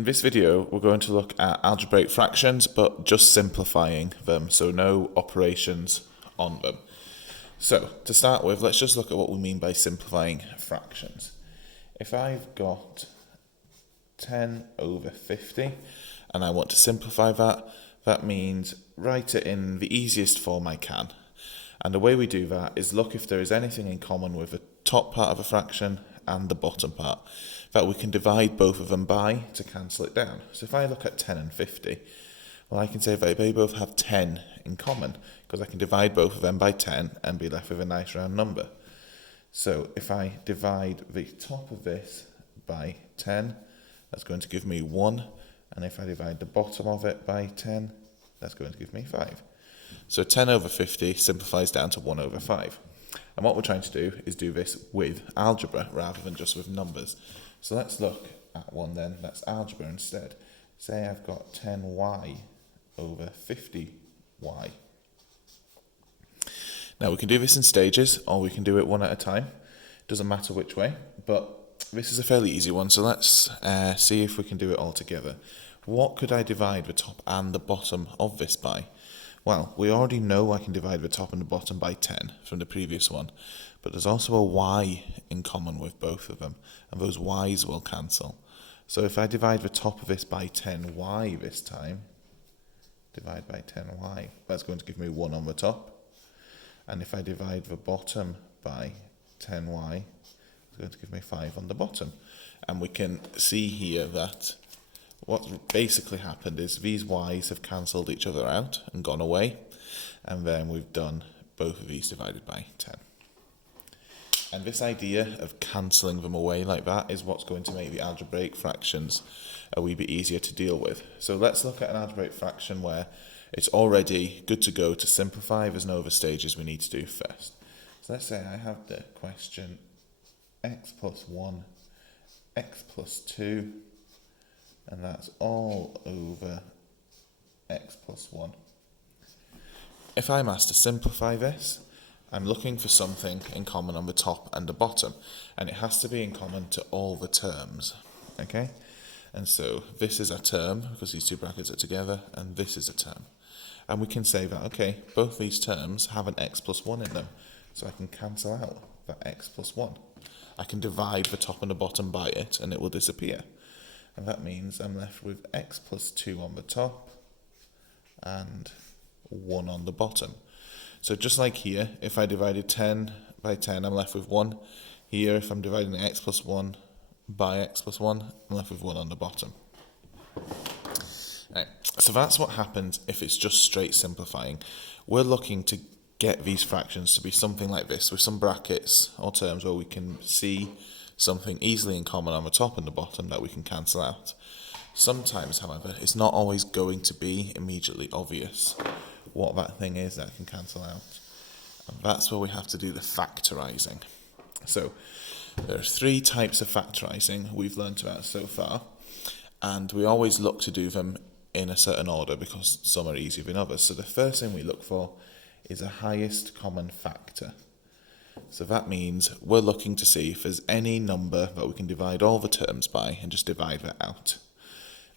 In this video, we're going to look at algebraic fractions, but just simplifying them, so no operations on them. So, to start with, let's just look at what we mean by simplifying fractions. If I've got 10 over 50, and I want to simplify that, that means write it in the easiest form I can. And the way we do that is look if there is anything in common with the top part of a fraction and the bottom part that we can divide both of them by to cancel it down. So if I look at 10 and 50, well, I can say that they both have 10 in common because I can divide both of them by 10 and be left with a nice round number. So if I divide the top of this by 10, that's going to give me 1. And if I divide the bottom of it by 10, that's going to give me 5. So 10 over 50 simplifies down to 1 over 5. And what we're trying to do is do this with algebra rather than just with numbers. So let's look at one then, that's algebra instead. Say I've got 10y over 50y. Now we can do this in stages, or we can do it one at a time. Doesn't matter which way, but this is a fairly easy one, so let's see if we can do it all together. What could I divide the top and the bottom of this by? Well, we already know I can divide the top and the bottom by 10 from the previous one, but there's also a y in common with both of them, and those y's will cancel. So if I divide the top of this by 10y this time, divide by 10y, that's going to give me 1 on the top. And if I divide the bottom by 10y, it's going to give me 5 on the bottom. And we can see here that what basically happened is these y's have cancelled each other out and gone away, and then we've done both of these divided by 10. And this idea of cancelling them away like that is what's going to make the algebraic fractions a wee bit easier to deal with. So let's look at an algebraic fraction where it's already good to go to simplify. There's no other stages we need to do first. So let's say I have the question x plus 1, x plus 2, and that's all over x plus 1. If I'm asked to simplify this, I'm looking for something in common on the top and the bottom, and it has to be in common to all the terms, okay? And so this is a term, because these two brackets are together, and this is a term. And we can say that, okay, both these terms have an x plus 1 in them, so I can cancel out that x plus 1. I can divide the top and the bottom by it, and it will disappear. And that means I'm left with x plus 2 on the top and 1 on the bottom. So just like here, if I divided 10 by 10, I'm left with 1. Here, if I'm dividing x plus 1 by x plus 1, I'm left with 1 on the bottom. Right. So that's what happens if it's just straight simplifying. We're looking to get these fractions to be something like this, with some brackets or terms where we can see something easily in common on the top and the bottom that we can cancel out. Sometimes, however, it's not always going to be immediately obvious what that thing is that can cancel out. And that's where we have to do the factorising. So there are 3 types of factorising we've learnt about so far, and we always look to do them in a certain order because some are easier than others. So the first thing we look for is a highest common factor. So that means we're looking to see if there's any number that we can divide all the terms by and just divide that out.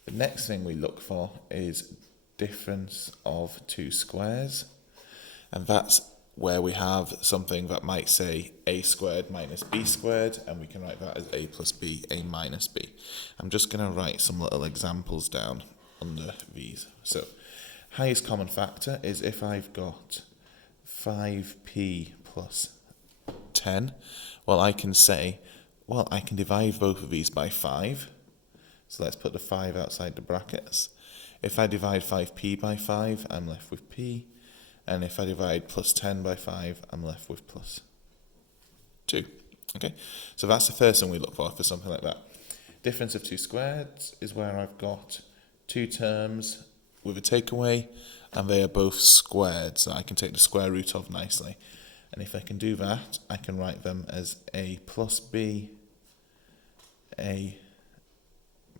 The next thing we look for is difference of 2 squares, and that's where we have something that might say a squared minus b squared, and we can write that as a plus b, a minus b. I'm just going to write some little examples down under these. So highest common factor is if I've got 5p plus 10, well, I can say, well, I can divide both of these by 5. So let's put the 5 outside the brackets. If I divide 5p by 5, I'm left with p. And if I divide plus 10 by 5, I'm left with plus 2. Okay, so that's the first thing we look for something like that. Difference of 2 squareds is where I've got 2 terms with a takeaway, and they are both squared, so I can take the square root of nicely. And if I can do that, I can write them as a plus b, a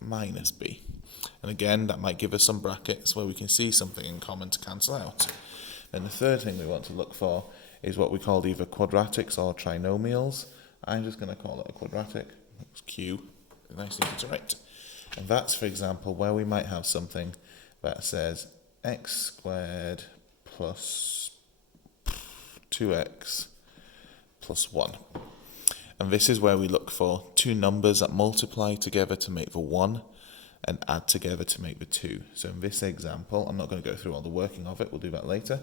minus b. And again, that might give us some brackets where we can see something in common to cancel out. Then the third thing we want to look for is what we call either quadratics or trinomials. I'm just going to call it a quadratic. It's Q. Nice and easy to write. And that's, for example, where we might have something that says x squared plus 2x plus 1. And this is where we look for two numbers that multiply together to make the 1 and add together to make the 2. So in this example, I'm not going to go through all the working of it, we'll do that later.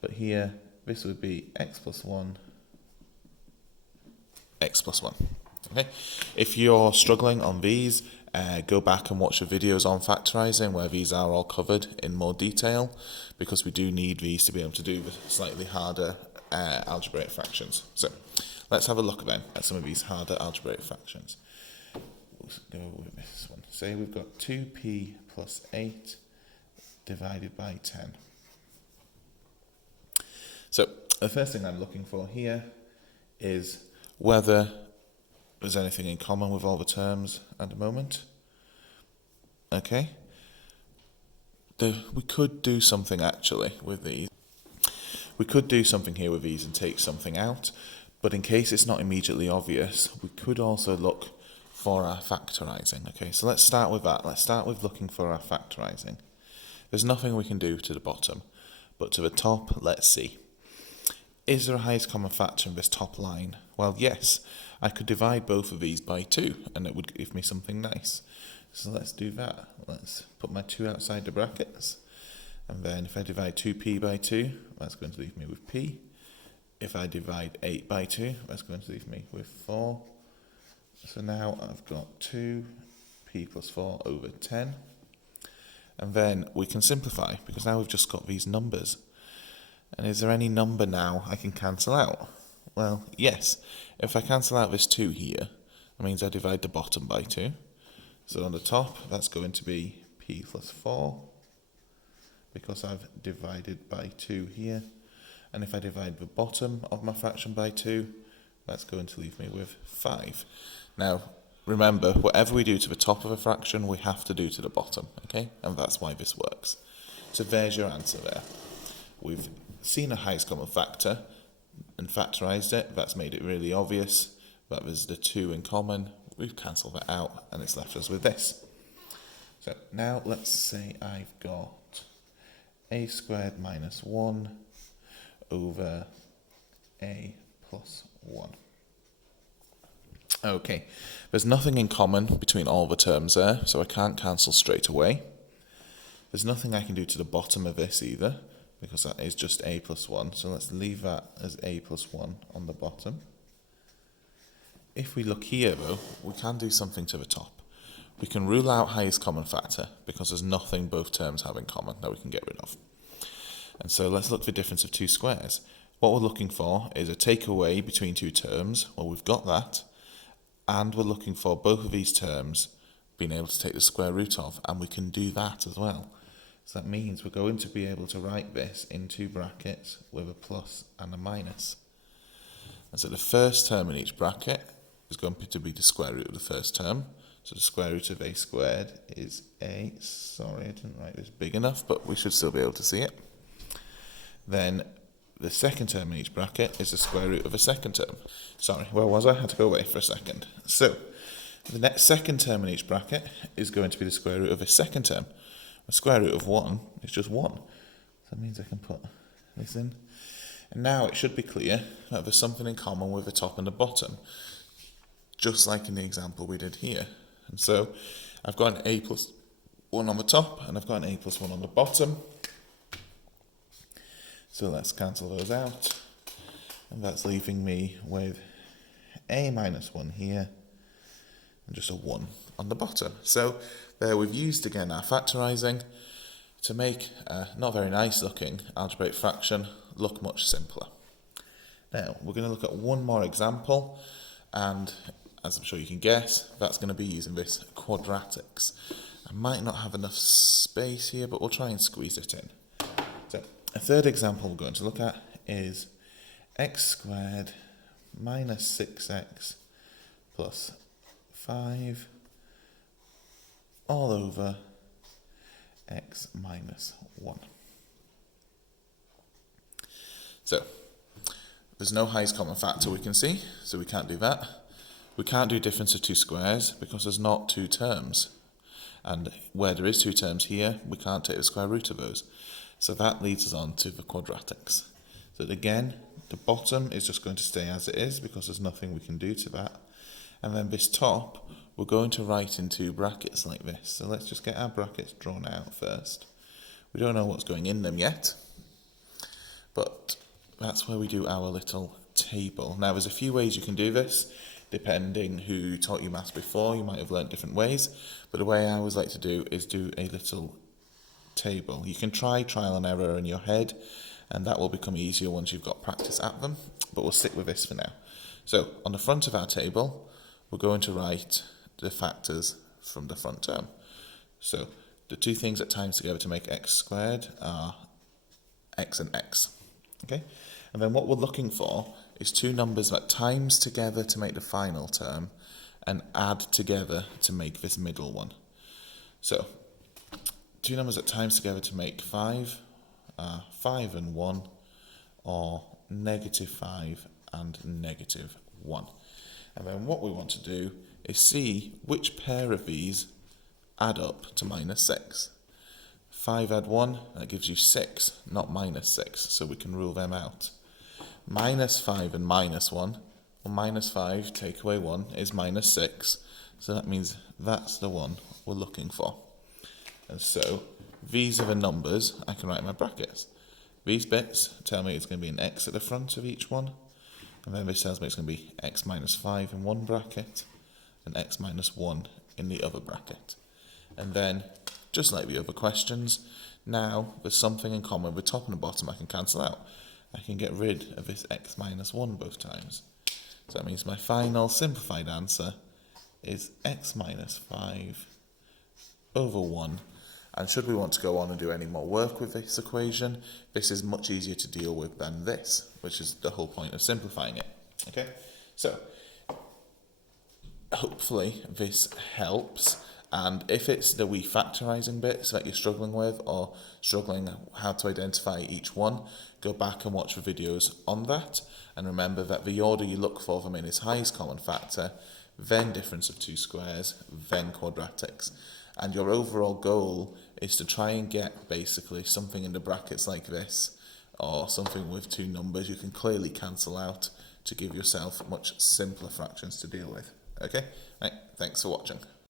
But here, this would be x plus 1, x plus 1. Okay. If you're struggling on these, go back and watch the videos on factorising where these are all covered in more detail, because we do need these to be able to do the slightly harder algebraic fractions. So let's have a look then at some of these harder algebraic fractions. We'll go with this one. Say we've got 2p plus 8 divided by 10. So the first thing I'm looking for here is whether there's anything in common with all the terms at the moment. Okay. We could do something actually with these. We could do something here with these and take something out, but in case it's not immediately obvious, we could also look for our factorising. Okay, so let's start with that. Let's start with looking for our factorising. There's nothing we can do to the bottom, but to the top, let's see. Is there a highest common factor in this top line? Well, yes. I could divide both of these by 2, and it would give me something nice. So let's do that. Let's put my 2 outside the brackets. And then if I divide 2p by 2, that's going to leave me with p. If I divide 8 by 2, that's going to leave me with 4. So now I've got 2p plus 4 over 10. And then we can simplify, because now we've just got these numbers. And is there any number now I can cancel out? Well, yes. If I cancel out this 2 here, that means I divide the bottom by 2. So on the top, that's going to be p plus 4, because I've divided by 2 here. And if I divide the bottom of my fraction by 2, that's going to leave me with 5. Now, remember, whatever we do to the top of a fraction, we have to do to the bottom, okay? And that's why this works. So there's your answer there. We've seen a highest common factor and factorised it. That's made it really obvious that there's the 2 in common. We've cancelled that out, and it's left us with this. So now let's say I've got a squared minus 1 over a plus 1. Okay, there's nothing in common between all the terms there, so I can't cancel straight away. There's nothing I can do to the bottom of this either, because that is just a plus 1, so let's leave that as a plus 1 on the bottom. If we look here though, we can do something to the top. We can rule out highest common factor, because there's nothing both terms have in common that we can get rid of. And so let's look for the difference of 2 squares. What we're looking for is a takeaway between 2 terms. Well, we've got that. And we're looking for both of these terms being able to take the square root of, and we can do that as well. So that means we're going to be able to write this in 2 brackets with a plus and a minus. And so the first term in each bracket is going to be the square root of the first term. So the square root of a squared is a, sorry I didn't write this big enough, but we should still be able to see it. Then the second term in each bracket is the square root of a second term. Sorry, where was I? I had to go away for a second. So the next second term in each bracket is going to be the square root of a second term. The square root of 1 is just 1. So that means I can put this in. And now it should be clear that there's something in common with the top and the bottom, just like in the example we did here. And so I've got an a plus 1 on the top, and I've got an a plus 1 on the bottom. So let's cancel those out. And that's leaving me with a minus 1 here, and just a 1 on the bottom. So there we've used again our factorising to make a not very nice looking algebraic fraction look much simpler. Now we're going to look at one more example, and as I'm sure you can guess, that's going to be using this quadratics. I might not have enough space here, but we'll try and squeeze it in. So a third example we're going to look at is x squared minus 6x plus 5 all over x minus 1. So there's no highest common factor we can see, so we can't do that. We can't do difference of 2 squares because there's not 2 terms. And where there is two terms here, we can't take the square root of those. So that leads us on to the quadratics. So again, the bottom is just going to stay as it is because there's nothing we can do to that. And then this top, we're going to write in two brackets like this. So let's just get our brackets drawn out first. We don't know what's going in them yet, but that's where we do our little table. Now there's a few ways you can do this, depending who taught you maths before. You might have learnt different ways, but the way I always like to do is do a little table. You can try trial and error in your head, and that will become easier once you've got practice at them, but we'll stick with this for now. So on the front of our table, we're going to write the factors from the front term. So the two things that times together to make x squared are x and x. Okay, and then what we're looking for is two numbers that times together to make the final term and add together to make this middle one. So two numbers that times together to make 5 are 5 and 1, or -5 and -1. And then what we want to do is see which pair of these add up to -6. 5 add 1, that gives you 6, not -6, so we can rule them out. -5 and -1, well, -5 take away 1 is -6, so that means that's the one we're looking for. And so these are the numbers I can write in my brackets. These bits tell me it's going to be an x at the front of each one, and then this tells me it's going to be x minus 5 in one bracket and x minus 1 in the other bracket. And then, just like the other questions, now there's something in common with top and the bottom I can cancel out. I can get rid of this x minus 1 both times. So that means my final simplified answer is x minus 5 over 1. And should we want to go on and do any more work with this equation, this is much easier to deal with than this, which is the whole point of simplifying it. Okay, so hopefully this helps. And if it's the wee factorising bits that you're struggling with, or struggling how to identify each one, go back and watch the videos on that. And remember that the order you look for them in is highest common factor, then difference of two squares, then quadratics. And your overall goal is to try and get basically something in the brackets like this, or something with two numbers you can clearly cancel out to give yourself much simpler fractions to deal with. Okay? Right, thanks for watching.